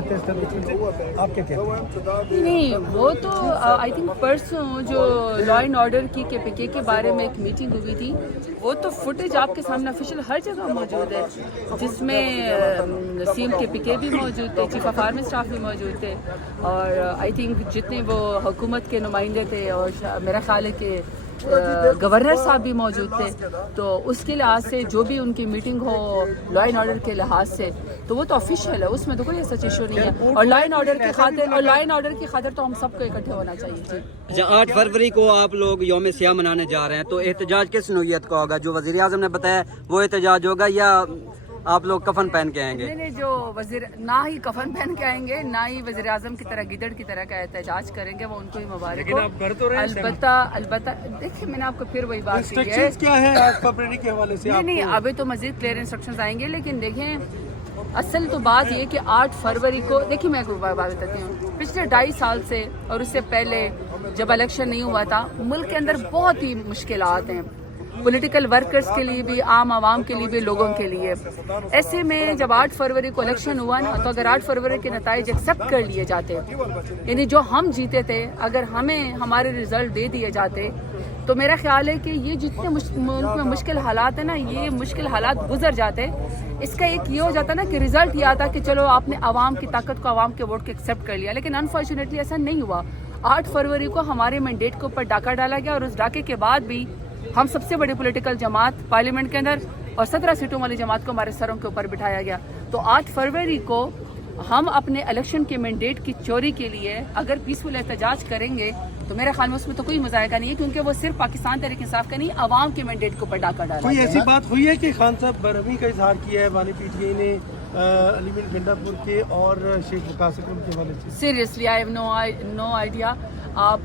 آپ کیا کہتے ہیں؟ نہیں وہ تو آئی تھنک پرسوں جو لا اینڈ آرڈر کی KPK کے بارے میں ایک میٹنگ ہوئی تھی، وہ تو فوٹیج آپ کے سامنے آفیشیل ہر جگہ موجود ہے، جس میں CM KPK بھی موجود تھے، چیف آف آرمی اسٹاف بھی موجود تھے، اور آئی تھنک جتنے وہ حکومت کے نمائندے تھے، اور میرا خیال ہے کہ گورنر صاحب بھی موجود تھے، تو اس کے لحاظ سے جو بھی ان کی meeting who law and order کے لحاظ سے تو وہ تو آفیشیل ہے، اس میں تو کوئی ایسا ایشو نہیں ہے، اور لا اینڈ آرڈر کی خاطر تو ہم سب کو اکٹھے ہونا چاہیے۔ جی 8 فروری کو آپ لوگ یوم سیاہ منانے جا رہے ہیں، تو احتجاج کس نوعیت کا ہوگا؟ جو وزیر اعظم نے بتایا وہ احتجاج ہوگا یا آپ لوگ کفن پہن کے آئیں گے؟ نہیں، جو نہ ہی کفن پہن کے آئیں گے، نہ ہی وزیر اعظم کی طرح گدڑ کی طرح کا احتجاج کریں گے، وہ ان کو ہی مبارک ہو۔ البتہ دیکھیں، میں نے آپ کو پھر وہی بات کی ہے، کیا ہے 8 فروری کے حوالے سے؟ نہیں ابھی تو مزید کلیئر انسٹرکشنز آئیں گے، لیکن دیکھیں اصل تو بات یہ کہ 8 فروری کو دیکھیں، میں بات بتاتی ہوں، پچھلے 2.5 سال سے اور اس سے پہلے جب الیکشن نہیں ہوا تھا، ملک کے اندر بہت ہی مشکلات ہیں، پولیٹیکل ورکرز کے لیے بھی، عام عوام کے لیے بھی، لوگوں کے لیے۔ ایسے میں جب 8 فروری کو الیکشن ہوا نا، تو اگر 8 فروری کے نتائج ایکسیپٹ کر لیے جاتے، یعنی جو ہم جیتے تھے، اگر ہمیں ہمارے رزلٹ دے دیے جاتے، تو میرا خیال ہے کہ یہ جتنے ملک میں مشکل حالات ہیں نا، یہ مشکل حالات گزر جاتے۔ اس کا ایک یہ ہو جاتا نا کہ رزلٹ یہ آتا کہ چلو آپ نے عوام کی طاقت کو، عوام کے ووٹ کو ایکسیپٹ کر لیا، لیکن انفارچونیٹلی ایسا نہیں ہوا۔ 8 فروری کو ہمارے مینڈیٹ کے اوپر ڈاکہ ڈالا گیا، اور اس ڈاکے کے بعد بھی ہم سب سے بڑی پولیٹیکل جماعت پارلیمنٹ کے اندر اور 17 سیٹوں والی جماعت کو ہمارے سروں کے اوپر بٹھایا گیا۔ تو 8 فروری کو ہم اپنے الیکشن کے مینڈیٹ کی چوری کے لیے اگر پیسفل احتجاج کریں گے تو میرے خیال میں اس میں تو کوئی مذائقہ نہیں ہے، کیونکہ وہ صرف پاکستان تحریک انصاف کا نہیں، عوام کے مینڈیٹ کے اوپر ڈاکہ ڈالا۔ کوئی ایسی بات ہوئی ہے کہ خان صاحب برہمی کا اظہار کیا ہے بانی PTI نے علی میر گنڈا پور کے اور شیخ وقاص اکرم کے حوالے سے؟ Seriously I have no idea. آپ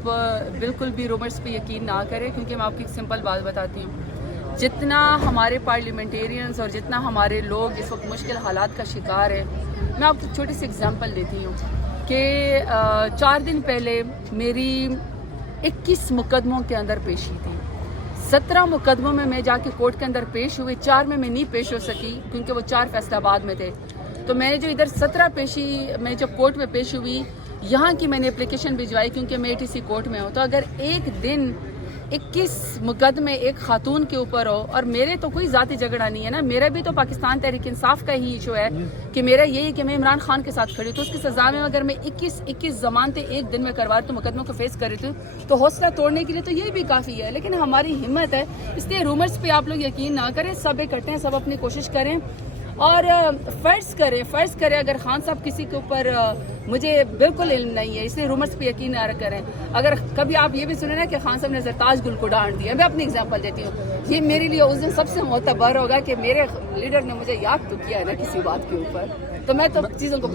بالکل بھی رومرز پہ یقین نہ کریں، کیونکہ میں آپ کی ایک سمپل بات بتاتی ہوں، جتنا ہمارے پارلیمنٹیرینز اور جتنا ہمارے لوگ اس وقت مشکل حالات کا شکار ہیں، میں آپ کو چھوٹی سی اگزامپل دیتی ہوں کہ 4 دن پہلے میری 21 مقدموں کے اندر پیشی تھی، 17 مقدموں میں جا کے کورٹ کے اندر پیش ہوئی، 4 میں نہیں پیش ہو سکی کیونکہ وہ 4 فیصلہ آباد میں تھے۔ تو میں جو ادھر 17 پیشی میں جب کورٹ میں پیش ہوئی، یہاں کی میں نے اپلیکیشن بھجوائی کیونکہ میں ATC کورٹ میں ہوں، تو اگر ایک دن 21 مقدمے ایک خاتون کے اوپر ہو، اور میرے تو کوئی ذاتی جھگڑا نہیں ہے نا، میرا بھی تو پاکستان تحریک انصاف کا ہی ایشو ہے کہ میرا یہی کہ میں عمران خان کے ساتھ کھڑی، تو اس کی سزا میں اگر میں 21 ضمانتیں ایک دن میں کروا تو مقدموں کو فیس کر رہی تھی، تو حوصلہ توڑنے کے لیے تو یہ بھی کافی ہے، لیکن ہماری ہمت ہے، اس لیے رومرز پہ آپ لوگ یقین نہ کریں، سب اکٹھے ہیں، سب اپنی کوشش کریں، اور فرض کریں اگر خان صاحب کسی کے اوپر، مجھے بالکل علم نہیں ہے، اس لیے رومرز پہ یقین نہ کریں۔ اگر کبھی آپ یہ بھی سنیں نا کہ خان صاحب نے زرتاج گل کو ڈانٹ دیا، میں اپنی اگزامپل دیتی ہوں، یہ میرے لیے اس دن سب سے معتبر ہوگا کہ میرے لیڈر نے مجھے یاد تو کیا ہے نا کسی بات کے اوپر، تو میں تو چیزوں کو